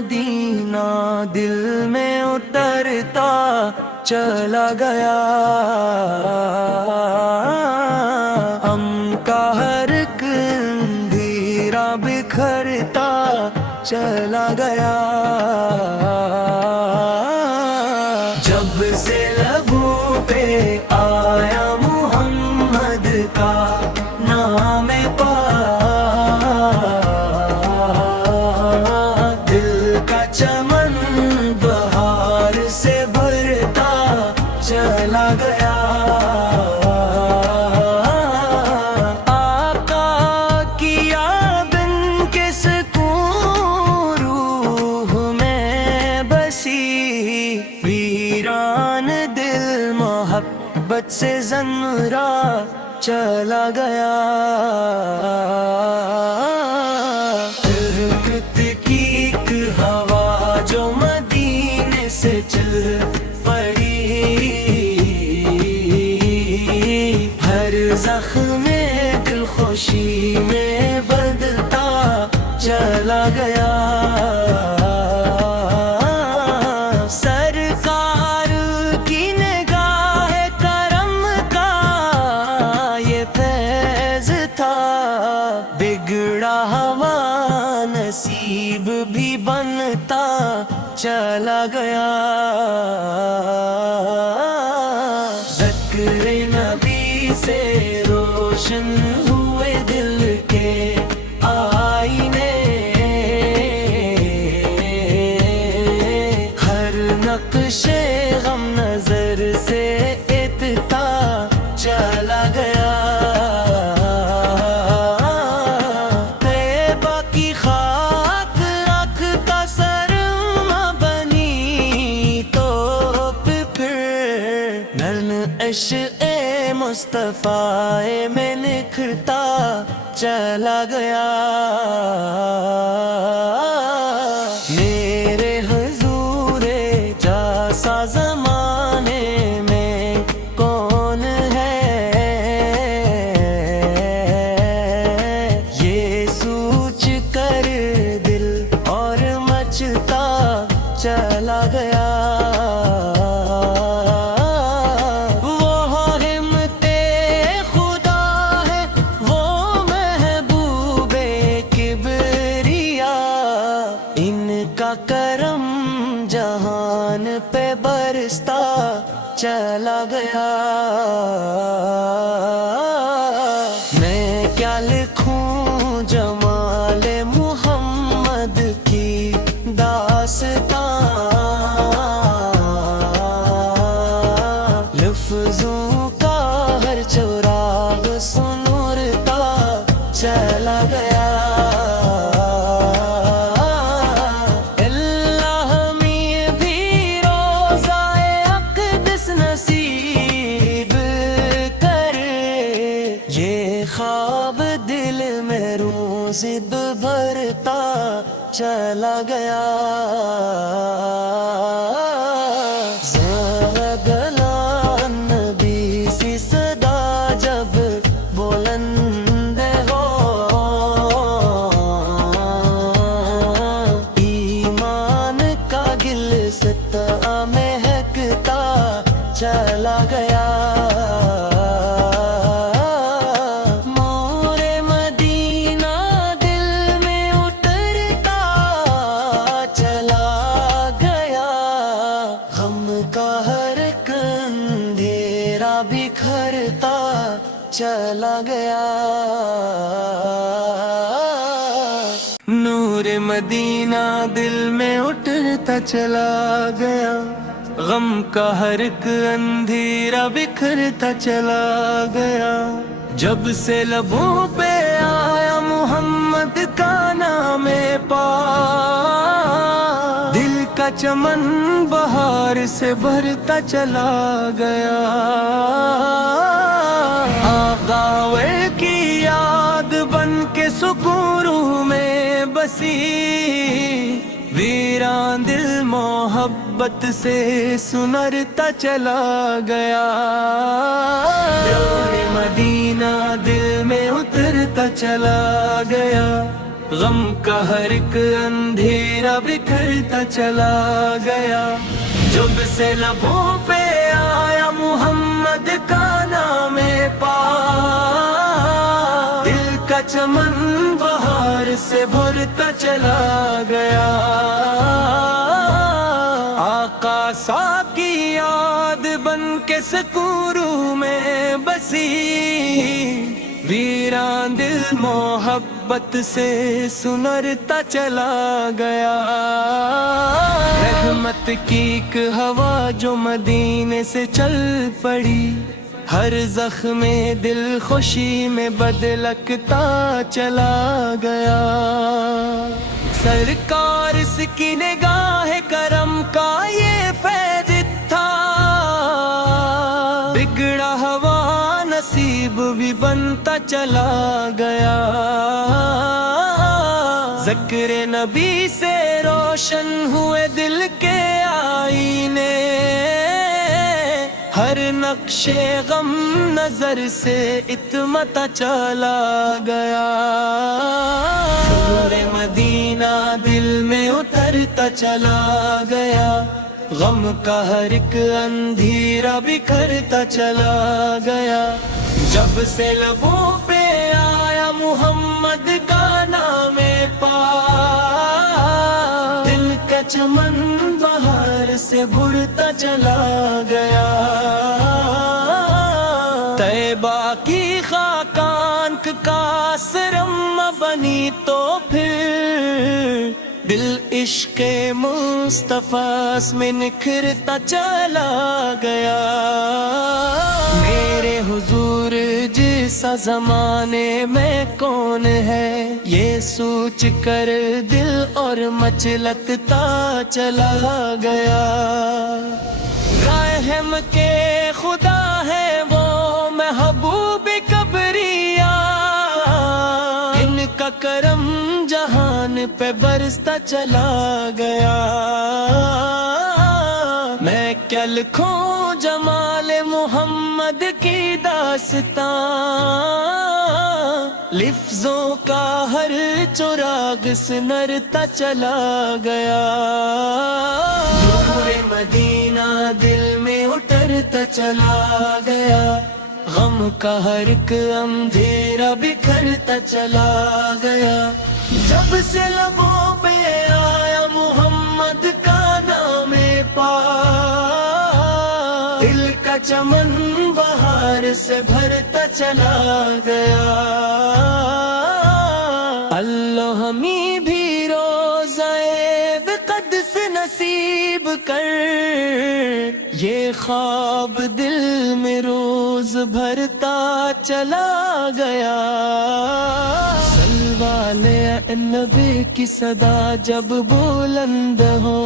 مدینہ دل میں اترتا چلا گیا، غم کا ہر ایک اندھیرا بکھرتا چلا گیا، جب سے لبوں پہ آیا محمد کا نام پاک، دل کا چمن بہار سے بھرتا چلا گیا، آقا کی یاد کے سکون روح میں بسی، ویران دل محبت سے زمرا چلا گیا، ترکت کی ایک ہوا جو مدینے سے چل پڑی، ہر زخم دل خوشی میں بدلتا چلا گیا، سرکار کی نگاہ کرم کا یہ فیض تھا، بگڑا ہوا نصیب بھی بنتا چلا گیا، ذکر نبی سے روشن ہوئے دل کے آئینے، ہر نقش غم نظر سے اتتا چلا گیا، طیبہ کی خاک رکھ کا سرما بنی تو پھر نرم عشق مصطفیٰ میں نکھرتا چلا گیا، میرے حضور جیسا زمانے میں کون ہے، یہ سوچ کر دل اور مچتا چلا گیا، کرم جہان پہ برستا چلا گیا، میں کیا لکھوں جمال محمد کی داستان، لفظوں کا ہر چراغ سنورتا چلا گیا، خواب دل میں روز بھرتا چلا گیا، زغلا نبی سی صدا جب بلند ہو، ایمان کا گلستہ مہکتا چلا گیا، بکھرتا چلا گیا، نور مدینہ دل میں اٹھتا چلا گیا، غم کا ہر ایک اندھیرا بکھرتا چلا گیا، جب سے لبوں پہ آیا محمد کا نام پاک، دل کا چمن بہار سے بھرتا چلا گیا، آقا کی یاد بن کے سکون روح میں بسی، ویران دل محبت سے سنرتا چلا گیا، نور مدینہ دل میں اترتا چلا گیا، غم کا ہر ایک اندھیرا अंधेरा बिखरता चला गया। जब से लबों पे आया मोहम्मद का नाम पाक, दिल का चमन बहार से भरता चला गया। आका सा की याद बन के सकूरू में बसी, वीरान दिल मोहब्बत से सुनरता चला गया। रहमत की एक हवा जो मदीने से चल पड़ी, हर जख्मे दिल खुशी में बदलकता चला गया। सरकार इसकी निगाह करम का ये फैज़ था, बिगड़ा हवा नसीब भी बनता चला गया। ज़िक्र नबी से रोशन हुए दिल के आईने, हर नक्शे गम नजर से इत्मता चला गया। नूरे मदीना दिल में उतरता चला गया, गम का हर एक अंधेरा बिखरता चला गया। जब से लबों पे आया मोहम्मद का नाम पाक, दिल का चमन बहार से भरता चला गया। तैबा की खाकान का सरम बनी तो फिर दिल इश्क़ मुस्तफ़ा में निखरता चला गया। मेरे हुजूर जैसा ज़माने में कौन है, ये सोच कर दिल और मचलता चला गया। रहम के खुदा है वो महबूब कबरिया, इनका करम जहान पे बरसता चला गया। मैं क्या लिखूं जमाल मोहम्मद की दास्तां, लिफ्ज़ों का हर चुराग सिमरता चला गया। नूरे मदीना दिल में उतरता चला गया, गम का हर एक अंधेरा बिखरता चला गया। जब से लबों पे आया मोहम्मद का नाम पाक, दिल का चमन बहार से भरता चला गया। अल्लाह हमें भी रोज़ाए क़द्स नसीब कर, ये ख्वाब दिल में रोज भरता चला गया। सलवाले नबी की सदा जब बुलंद हो,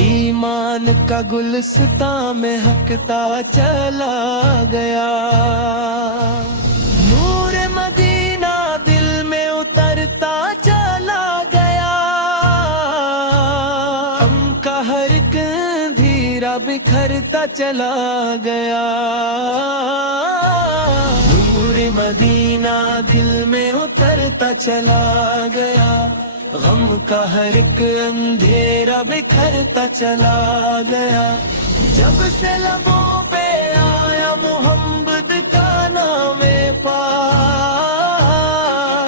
ईमान का गुलस्ता में हकता चला गया। नूर मदीना दिल में उतरता चला गया, हम का हर एक धीरा बिखरता चला गया। नूर मदीना दिल में उतरता चला गया, गम का हर एक अंधेरा बिखरता चला गया। जब से लबों पे आया मोहम्मद का नाम पाक,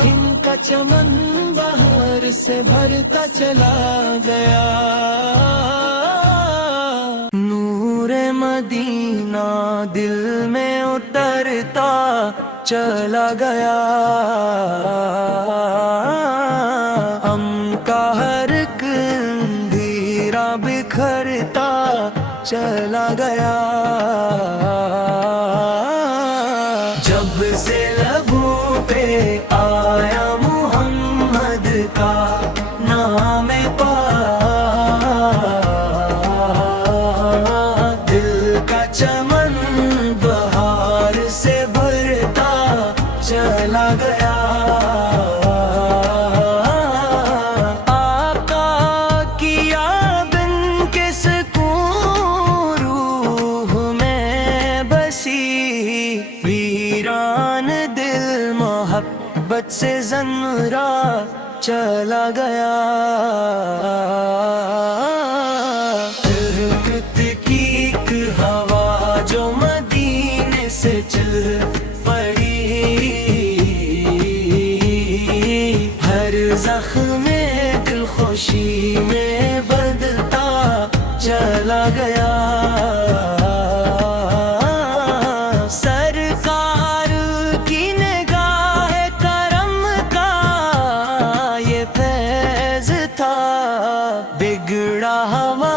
इनका चमन बहार से भरता चला गया। नूरे मदीना दिल में उतरता चला गया, हम का हर एक अंधेरा बिखरता चला गया। जब से लबों पे आया मोहम्मद का नाम पाक, दिल का चमन बहार से भरता चला गया। मोहब्बत से ज़नरा चला गया। खामोशी में बदलता चला गया। सरकार की निगाह करम का ये फैज था, बिगड़ा हुआ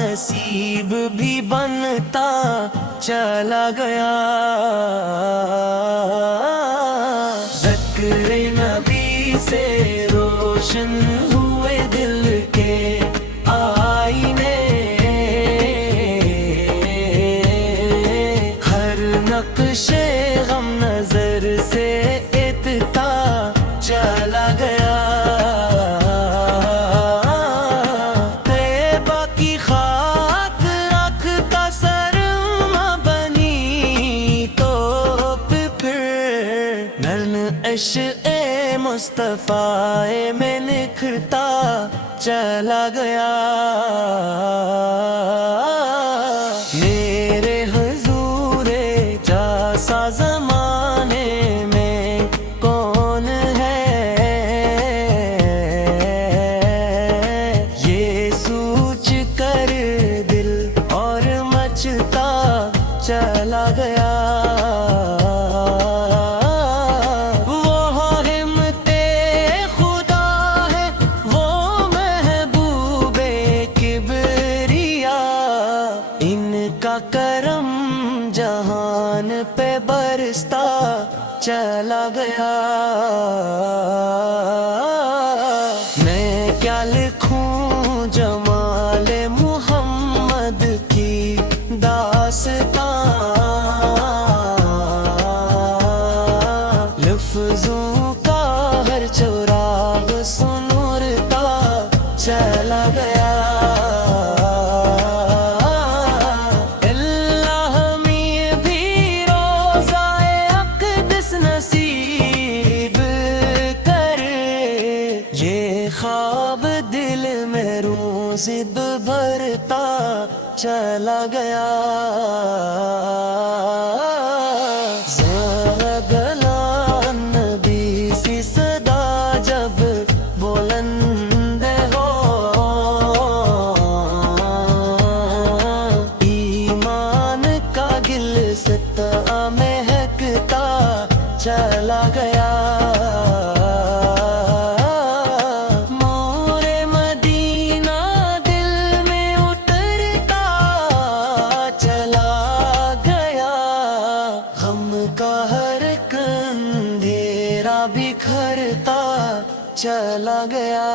नसीब भी बनता चला गया। ज़िक्र नबी से रोशन हुए दिल के आईने, हर नक्शे गम नजर से इतना चला गया। तैबा की खाक आँख का सरमा बनी तो फिर नर्म इश्क़ मुस्तफ़ा में निखरता चला गया। मेरे हुज़ूरे जैसा ज़माने में कौन है, ये सोच कर दिल और मचता चला गया। इनका करम जहान पे बरसता चला गया। मैं क्या लिखूं जमाल मुहम्मद की दास्तां, लफ्ज़ों का हर चौराग सुनूरता चला गया। ख्वाब दिल में रोज़िद भरता चला गया। ज़रा नबी सी सदा जब बुलंद हो, ईमान का गिलसिता महकता चला गया। बिखरता चला गया।